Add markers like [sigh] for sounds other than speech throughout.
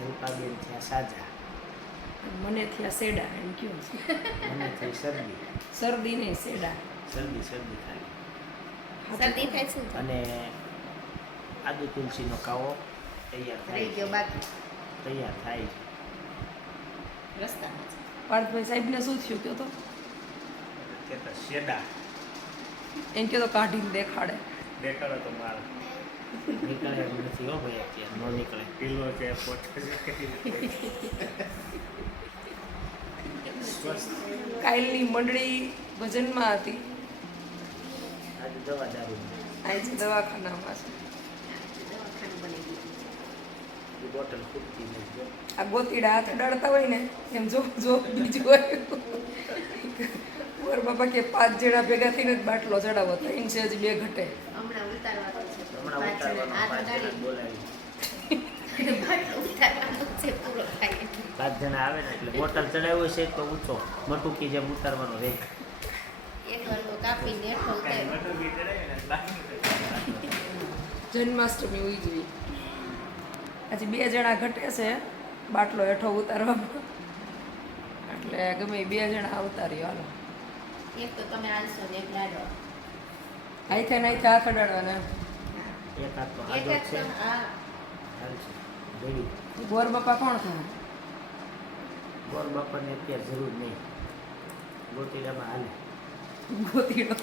જલપાબેન થયા સાજા. મને થયા સેડા એમ કયો. મને થઈ શરદી. શરદી નહીં સેડા. શરદી શરદી થાય. શરદી થાય શું? અને આદુ તુલસીનો કાવો તૈયાર થાય ગયો બાકી. તૈયાર થાય છે. રસ્તામાં. પાર્થભાઈ સાહેબને શું થયું કયો તો? કહેતા શેડા એમ કયો તો કાઢીને દેખાડે. દેખાડો તો માલ નીકળે એમ નથી હો ભાઈ અત્યારે ન નીકળે કિલો છે કાલની મંડળી ભજનમાં હતી. આજે દવા દારૂ આજે દવાખાનામાં છે. આ ગોતીડા હાથ અડાડતા હોય ને, એમ જો જો બીજું હોય. ઓર બાપા કે પાંચ જણા ભેગા થઈને બાટલો ચડાવો તો છે હજી બે ઘટે. હમણાં ઉતારવાનો છે હમણાં પાંચ જણા ઉતારવાનો પાંચ બોલાવી. પાંચ આવે ને એટલે બોટલ ચડાવ્યો છે તો ઊંચો મટુકી જેમ ઉતારવાનો રે. જન્માષ્ટમી ઉજવી હજી બે જણા ઘટે છે બાટલો હેઠો ઉતારવામાં એટલે ગમે બે જણા ઉતારી હાલો. એક તો તમે હાલશો ને એક લાડો હાથે ને હાથે હાથ અડાડવાના. એક હાથ તો આદો છે. તો આ રેડી ગોર બાપા કોણ થાય ગોર બાપાને અત્યારે જરૂર નહીં. ગોતીડામાં હાલે. ગોતીડો.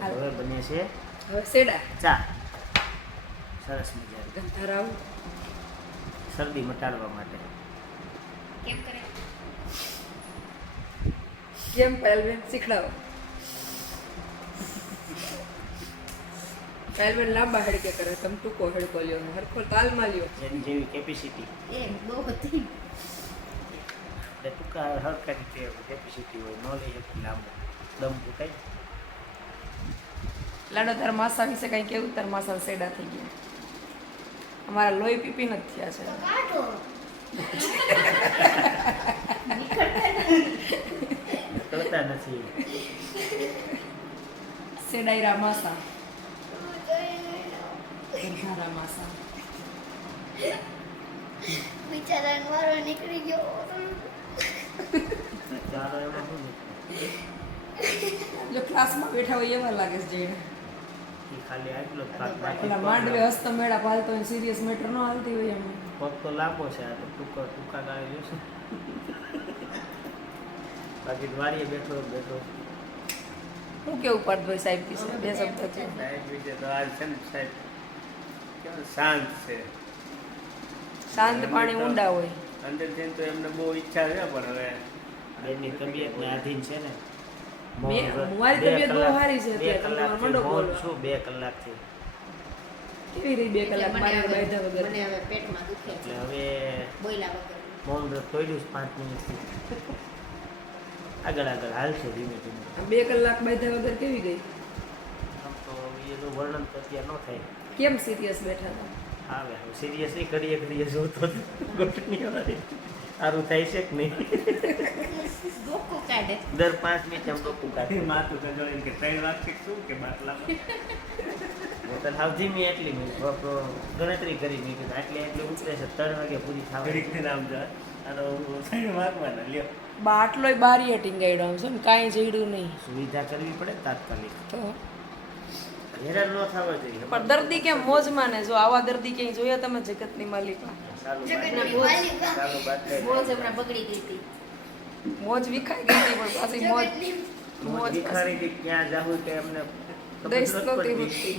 હાલ. હવે બને છે. હવે સેડા. ચા. સરસ મજા ગંધારાવ શરદી મટાડવા માટે. કેમ કરે? કેમ શીખડાવો? પાયલબેન લાંબા હડકે કરે તમે ટૂંકો હડકો લ્યો ને હરખો તાલમાં લ્યો. જેની જેવી કેપેસિટી એ બહુ હતી એટલે ટૂંકા હરકાની તે કેપેસિટી હોય ન લઈ શકીએ લાંબો. દમ ફૂટાય લાડો તાર માસા વિશે કઈ કેવું તાર માસા સેડા થઈ ગયા. અમારા લોહી પીપી નથી થયા છે. કાઢો. કરતા નથી. સેડાઈ માસા. ગંધારા [laughs] માસા બિચારા વારો નીકળી ગયો. શું જો ક્લાસમાં બેઠા હોય એવા લાગે છે જઈને ખાલી આટલો ભાગ બાકી માંડવે હસ્ત મેળા પાલતો હોય સિરિયસ મેટર ન હાલતી હોય એમ. પગ તો લાંબો છે આ તો ટૂંકો ટૂંકા ગાળી [laughs] બાકી દ્વારીએ બેઠો બેઠો. હું કેવું પાર્થભાઈ સાહેબ વિશે બે શબ્દ છે સાહેબ વિશે તો આજ છે ને સાહેબ. શાંત છે? શાંત પાણી ઊંડા હોય. અંદરથી તો એમને બહુ ઈચ્છા છે પણ હવે બેનની તબિયતને આધીન છે ને. મારી તબિયત બહુ સારી છે બે કલાક છું બે કલાકથી. કેવી રીતે બે કલાક મારી હવે- વગર? મને હવે પેટમાં દુખે છે. એટલે હવે બોયલા વગર. મૌન વ્રત તોડ્યું પાંચ મિનિટથી આગળ આગળ હાલશે ધીમે ધીમે. બે કલાક બાંધ્યા વગર કેવી ગઈ? આમ તો એનું વર્ણન તો અત્યારે ન થાય. કેમ સિરિયસ બેઠા હતા? આવે સિરિયસ નહીં ઘડીએ ઘડીએ જોતો વાળી. સારું થાય છે કે નહીં? દર પાંચ મિનિટ એમ ડોકું કાઢે. માથું તો જોઈને કે ત્રણ વાગશે શું કે બાટલામાં? તો હાવજી મેં. એટલી ગણતરી કરી મેં કીધું આટલી એટલે ઉતરે છે ત્રણ વાગે પૂરી થવા આમ જાય અને ત્રણ વાગવાના લ્યો. બાટલો બારીએ ટીંગાઈ આમ છે ને કાંઈ જઈડ્યું નહીં. સુવિધા કરવી પડે તાત્કાલિક. તો? હેરાન ન થવા જોઈએ. પણ દર્દી કેમ મોજમાં ને જો આવા દર્દી ક્યાંય જોયા તમે જગતની માલિકા સારું માલિકા. સારું બાટલે- બહુ જ હમણાં બગડી ગઈ હતી. મોજ વિખાઈ ગઈ હતી પણ પાછી મોજ મોજ મોજ ભિખારી હતી ક્યાં જાવું કે એમને દઈશ નહોતી નહોતી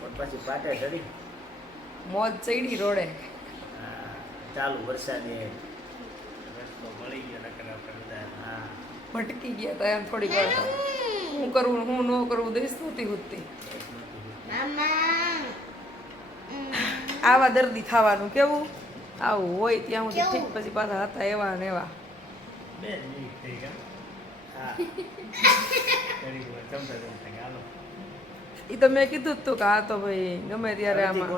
પણ પછી પાટે ચડી. મોજ ચડી રોડે. હા, ચાલુ વરસાદે. રસ્તો મળી ગયો નકર આપણે બધા હા. ભટકી ગયા હતા એમ થોડી વાર. હું કરવું હું ન કરવું દઈશ નહોતી હોતી. આવા દર્દી થવાનું કેવું? આવું હોય ત્યાં હું? ઠીક પછી પાછા હતા એવા ને એવા. હા. એ તો મેં કીધું તું કે આ તો ભાઈ ગમે ત્યારે આમાં.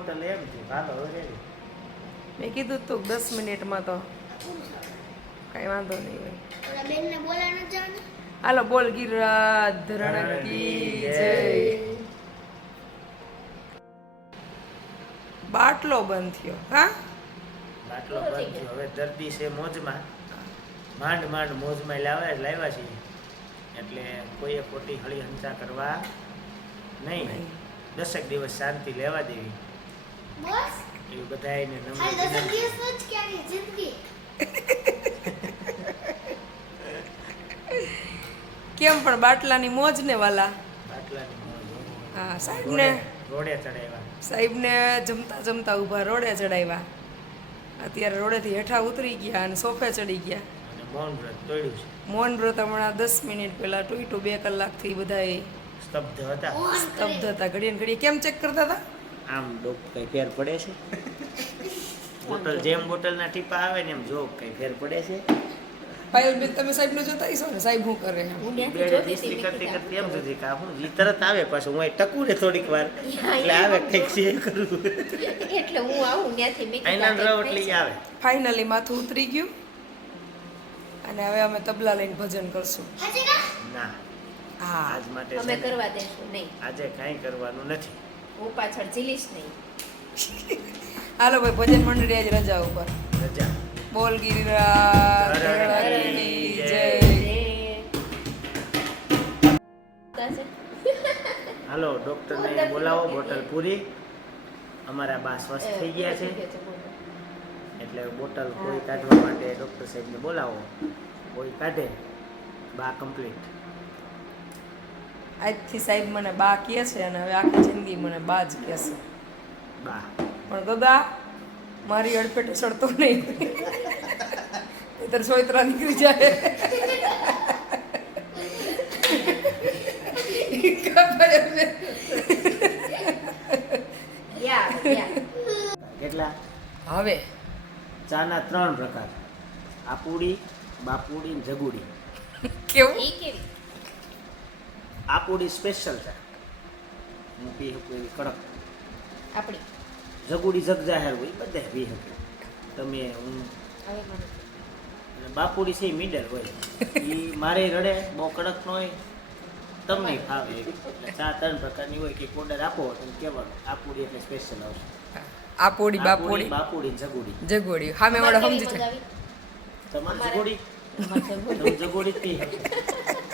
મેં કીધું તું દસ મિનિટમાં તો. કઈ વાંધો નહીં હોય. હાલો બોલ ગિરિરાજ ધરણ કી જય. બાટલો બંધ થયો હા? બાટલો બંધ થયો. હવે દર્દી છે મોજમાં. માંડ માંડ મોજમાં લાવ્યા લાવ્યા છે એટલે કોઈએ ખોટી હળી હંસા કરવા નહીં. દસેક દિવસ શાંતિ લેવા દેવી. બસ. એવું બધાને નમ્ર દિવસ જ જિંદગી. [laughs] કેમ પણ બાટલાની મોજ ને વાલા? હા. સાહેબ ને રોડે ચડાવ્યા સાહેબને જમતા જમતા ઊભા રોડે ચડાવ્યા અત્યારે રોડેથી હેઠા ઉતરી ગયા અને સોફે ચડી ગયા. મૌન વ્રત હમણાં દસ મિનિટ પહેલા ટુ ટુ બે કલાકથી બધા સ્તબ્ધ હતા. સ્તબ્ધ હતા ઘડીએ ને ઘડીએ. કેમ ચેક કરતા હતા? આમ ડોક કઈ ફેર પડે છે? [laughs] બોટલ જેમ બોટલના ટીપા આવે ને એમ જોક કઈ ફેર પડે છે? પાયલબેન તમે સાહેબને જોતા હશો ને? સાહેબ શું કરે? એમ હું કરતી કરતી સુધી કે હું તરત આવે પાછું હું ટકું ને થોડીક વાર. એટલે આવે કંઈક શેર કરું. એટલે હું આવું ત્યાંથી મેં કીધું રવ એટલે આવે. ફાઇનલી માથું ઉતરી ગયું. અને હવે અમે તબલા લઈને ભજન કરશું? ના. હા. આજ માટે અમે કરવા દેશું નહીં. આજે કાંઈ કરવાનું નથી. હું પાછળ ઝીલીશ નહીં. [laughs] હાલો ભાઈ ભજન મંડળી આજ રજા ઉપર. રજા. બોલ ગિરિરાજ હાલો ડૉક્ટરને બોલાવો બોટલ પૂરી અમારા બા સ્વસ્થ થઈ ગયા છે એટલે બોટલ કોઈ કાઢવા માટે ડૉક્ટર સાહેબને બોલાવો કોઈ કાઢે બા કમ્પ્લીટ આજથી સાહેબ મને બા કહે છે અને હવે આખી જિંદગી મને બા જ કહેશે બા પણ ગગા મારી અડફેટે સડતો નહીં નહીતર સોયત્રા નીકળી જાય કેટલા? હવે ચાના ત્રણ પ્રકાર આપુડી બાપુડી ને જગુડી કેવું આપુડી સ્પેશિયલ ચા હું પી શકું એવી કડક. આપણી. જગુડી જગ જાહેર હોય બધે પી શકે. તમે હું બાપુડી છે મિડલ હોય. [laughs] એ મારે રડે બહુ કડક ન હોય. તમને ફાવે. એવી. એટલે ચાર ત્રણ પ્રકારની હોય કે ઓર્ડર આપો તમે કહેવાનું આપુડી એટલે સ્પેશિયલ આવશે. આપોડી બાપોડી? બાપુડી જગોડી જગોડી. જગોડી. મેં વાળો સમજી છે તમારે જગોડી? જગોડી. જ